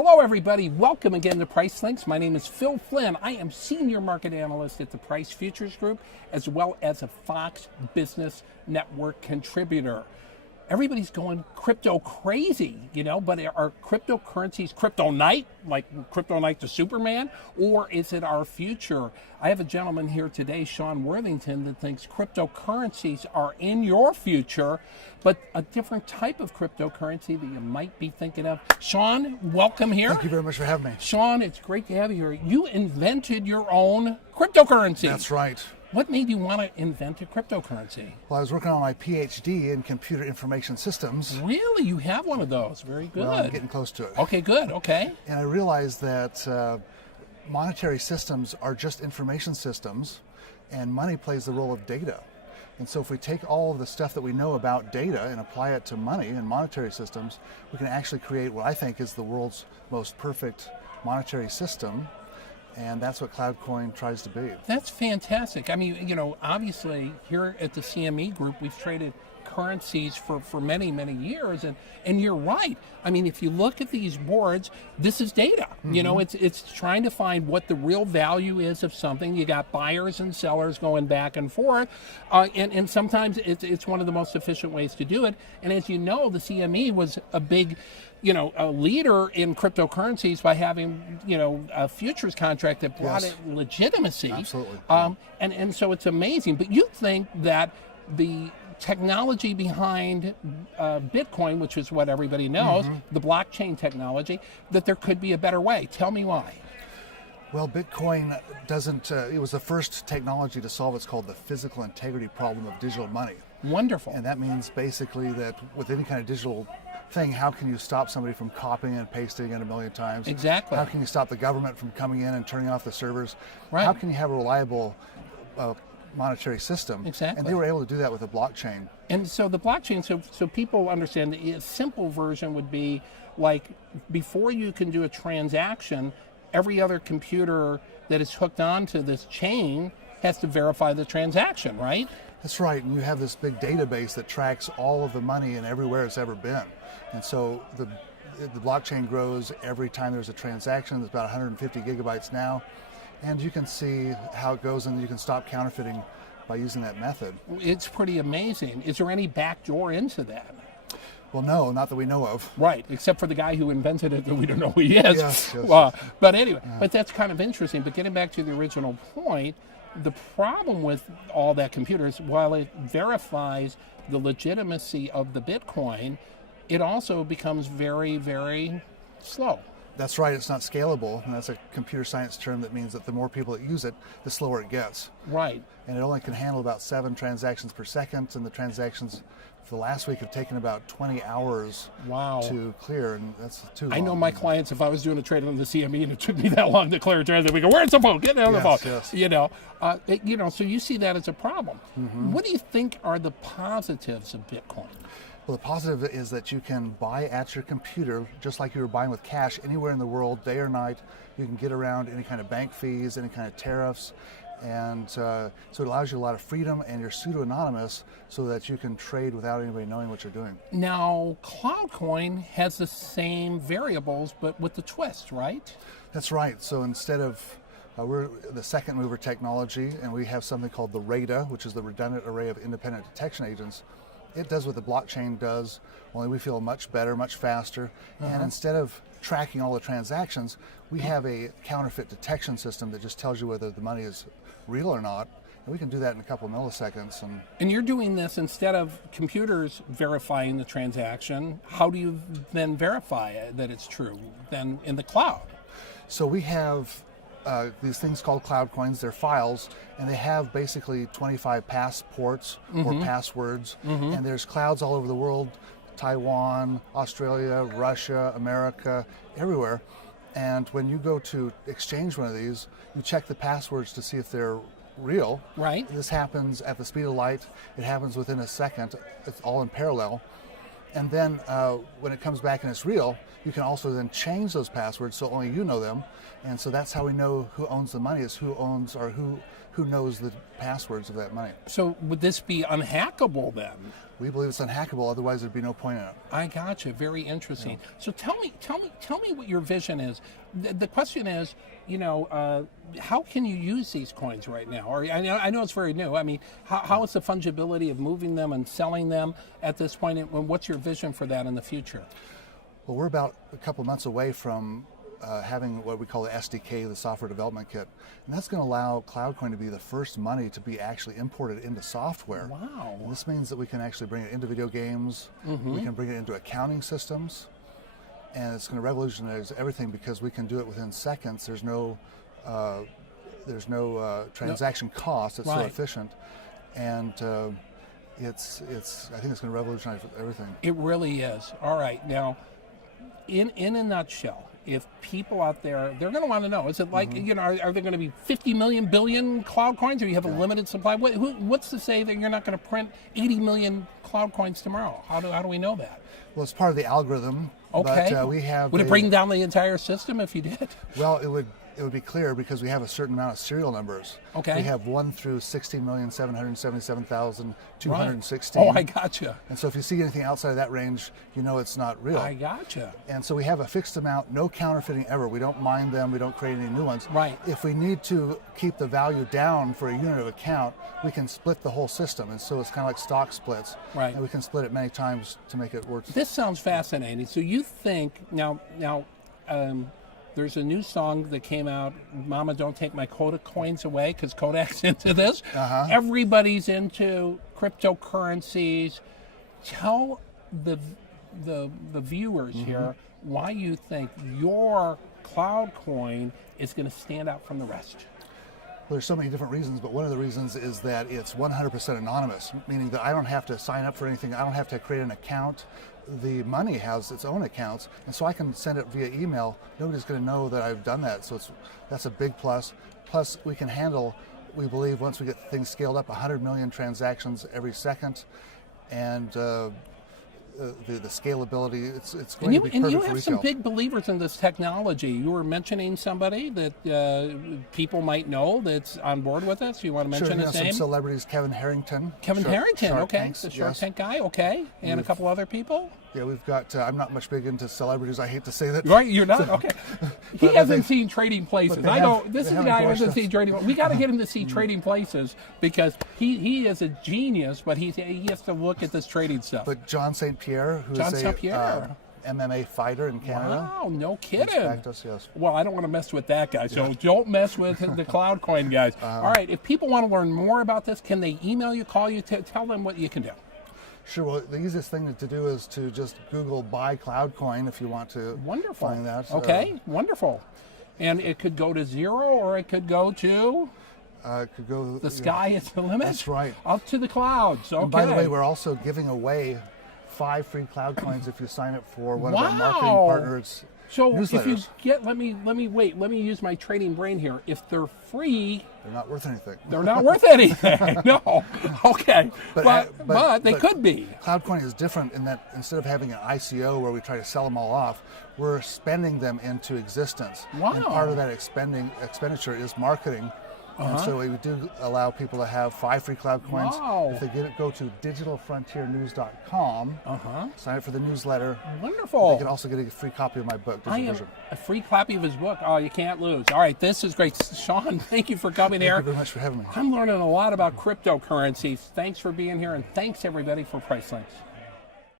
Hello, everybody. Welcome again to Price Links. My name is Phil Flynn. I am Senior Market Analyst at the Price Futures Group, as well as a Fox Business Network contributor. Everybody's going crypto crazy, but are cryptocurrencies kryptonite, like kryptonite to Superman, or is it our future? I have a gentleman here today, Sean Worthington, that thinks cryptocurrencies are in your future, but a different type of cryptocurrency that you might be thinking of. Sean, welcome here. Thank you very much for having me. Sean, it's great to have you here. You invented your own cryptocurrency. That's right. What made you want to invent a cryptocurrency? Well, I was working on my PhD in computer information systems. Really? You have one of those? Very good. Well, I'm getting close to it. Okay, good. Okay. And I realized that monetary systems are just information systems, and money plays the role of data. And so if we take all of the stuff that we know about data and apply it to money and monetary systems, we can actually create what I think is the world's most perfect monetary system. And that's what CloudCoin tries to be. That's fantastic. I mean, obviously here at the CME Group, we've traded currencies for many, many years. And you're right. I mean, if you look at these boards, this is data. Mm-hmm. It's trying to find what the real value is of something. You got buyers and sellers going back and forth. And sometimes it's one of the most efficient ways to do it. And as you know, the CME was a big a leader in cryptocurrencies by having, a futures contract that brought it legitimacy. Absolutely. And so it's amazing. But you think that the technology behind Bitcoin, which is what everybody knows, the blockchain technology, that there could be a better way. Tell me why. Well, Bitcoin doesn't, it was the first technology to solve what's called the physical integrity problem of digital money. Wonderful. And that means basically that with any kind of digital thing, how can you stop somebody from copying and pasting it a million times? Exactly. How can you stop the government from coming in and turning off the servers? Right. How can you have a reliable monetary system? Exactly. And they were able to do that with a blockchain. And so the blockchain, so people understand a simple version would be like before you can do a transaction, every other computer that is hooked onto this chain has to verify the transaction, right? That's right, and you have this big database that tracks all of the money and everywhere it's ever been. And so the blockchain grows every time there's a transaction. There's about 150 gigabytes now. And you can see how it goes, and you can stop counterfeiting by using that method. It's pretty amazing. Is there any backdoor into that? Well, no, not that we know of. Right, except for the guy who invented it that we don't know who he is. Yes. But anyway, but that's kind of interesting. But getting back to the original point, the problem with all that computers, while it verifies the legitimacy of the Bitcoin, it also becomes very, very slow. That's right, it's not scalable, and that's a computer science term that means that the more people that use it, the slower it gets. Right. And it only can handle about 7 transactions per second, and the transactions for the last week have taken about 20 hours to clear, and that's too long. I know my clients, if I was doing a trade on the CME and it took me that long to clear a transaction, we go, where's the phone? Get down the phone. Yes. So you see that as a problem. Mm-hmm. What do you think are the positives of Bitcoin? Well, the positive is that you can buy at your computer, just like you were buying with cash anywhere in the world, day or night. You can get around any kind of bank fees, any kind of tariffs. And so it allows you a lot of freedom, and you're pseudo-anonymous so that you can trade without anybody knowing what you're doing. Now, CloudCoin has the same variables, but with the twist, right? That's right. So instead of, we're the second mover technology, and we have something called the raida, which is the redundant array of independent detection agents. It does what the blockchain does, only we feel much better, much faster. And instead of tracking all the transactions, we have a counterfeit detection system that just tells you whether the money is real or not. And we can do that in a couple of milliseconds. And you're doing this instead of computers verifying the transaction. How do you then verify that it's true then in the cloud? So we have these things called cloud coins. They're files, and they have basically 25 passports or passwords. And there's clouds all over the world, Taiwan, Australia, Russia, America, everywhere. And when you go to exchange one of these, you check the passwords to see if they're real. Right. This happens at the speed of light. It happens within a second. It's all in parallel. And then when it comes back and it's real, you can also then change those passwords so only you know them. And so that's how we know who owns the money, is who owns or who who knows the passwords of that money. So would this be unhackable then? We believe it's unhackable, otherwise there'd be no point in it. I gotcha. Very interesting. So tell me what your vision is. The question is, how can you use these coins right now? Or I know it's very new. I mean, how is the fungibility of moving them and selling them at this point? And what's your vision for that in the future? Well, we're about a couple months away from having what we call the SDK, the software development kit. And that's going to allow CloudCoin to be the first money to be actually imported into software. Wow. And this means that we can actually bring it into video games, we can bring it into accounting systems, and it's going to revolutionize everything because we can do it within seconds. There's no transaction cost. It's so efficient. And I think it's going to revolutionize everything. It really is. All right. Now, in a nutshell, if people out there, they're going to want to know, is it like, are there going to be 50 million billion cloud coins, or you have a limited supply? What's to say that you're not going to print 80 million cloud coins tomorrow? How do we know that? Well, it's part of the algorithm. Okay. But we have. Would it bring down the entire system if you did? Well, it would be clear because we have a certain amount of serial numbers. Okay. We have 1 through 16,777,216. Right. Oh, I gotcha. And so if you see anything outside of that range, you know it's not real. I gotcha. And so we have a fixed amount, no counterfeiting ever. We don't mine them. We don't create any new ones. Right. If we need to keep the value down for a unit of account, we can split the whole system. And so it's kind of like stock splits. Right. And we can split it many times to make it work. This sounds fascinating. So you think, now, there's a new song that came out, Mama Don't Take My Kodak Coins Away, because Kodak's into this. Everybody's into cryptocurrencies. Tell the viewers here why you think your cloud coin is going to stand out from the rest. Well, there's so many different reasons, but one of the reasons is that it's 100% anonymous, meaning that I don't have to sign up for anything. I don't have to create an account. The money has its own accounts, and so I can send it via email. Nobody's going to know that I've done that, so that's a big plus. Plus, we can handle, we believe, once we get things scaled up, 100 million transactions every second, and the scalability, it's going to be perfect for retail. And you have some big believers in this technology. You were mentioning somebody that people might know that's on board with this. You want to mention his name? Some celebrities, Kevin Harrington. Harrington, Shark okay. Tanks, The Shark Tank guy, okay. And a couple other people? Yeah, we've got, I'm not much big into celebrities. I hate to say that. Right, you're not? Okay. He hasn't seen Trading Places. I know, this is a guy who hasn't seen Trading Places. We got to get him to see Trading Places because he is a genius, but he has to look at this trading stuff. But John St. Pierre, who is a MMA fighter in Canada. Wow, no kidding. Us, yes. Well, I don't want to mess with that guy, so don't mess with the cloud coin guys. All right, if people want to learn more about this, can they email you, call you, tell them what you can do? Sure. Well, the easiest thing to do is to just Google buy CloudCoin if you want to find that. Okay, wonderful. And it could go to zero, or it could go to. It could go. The sky is the limit. That's right. Up to the clouds. Okay. And by the way, we're also giving away 5 free CloudCoins if you sign up for one of our marketing partners. So newsletters. If you get, let me use my trading brain here. If they're free, they're not worth anything. They're not worth anything. No. Okay. But they could be. CloudCoin is different in that instead of having an ICO where we try to sell them all off, we're spending them into existence. Wow. And part of that expenditure is marketing. And so we do allow people to have 5 free CloudCoins. Wow. If they go to digitalfrontiernews.com, sign up for the newsletter. Wonderful. They can also get a free copy of my book, Digital Vision. A free copy of his book. Oh, you can't lose. All right, this is great. Sean, thank you for coming here. Thank you very much for having me. I'm learning a lot about cryptocurrencies. Thanks for being here, and thanks everybody for Price Links.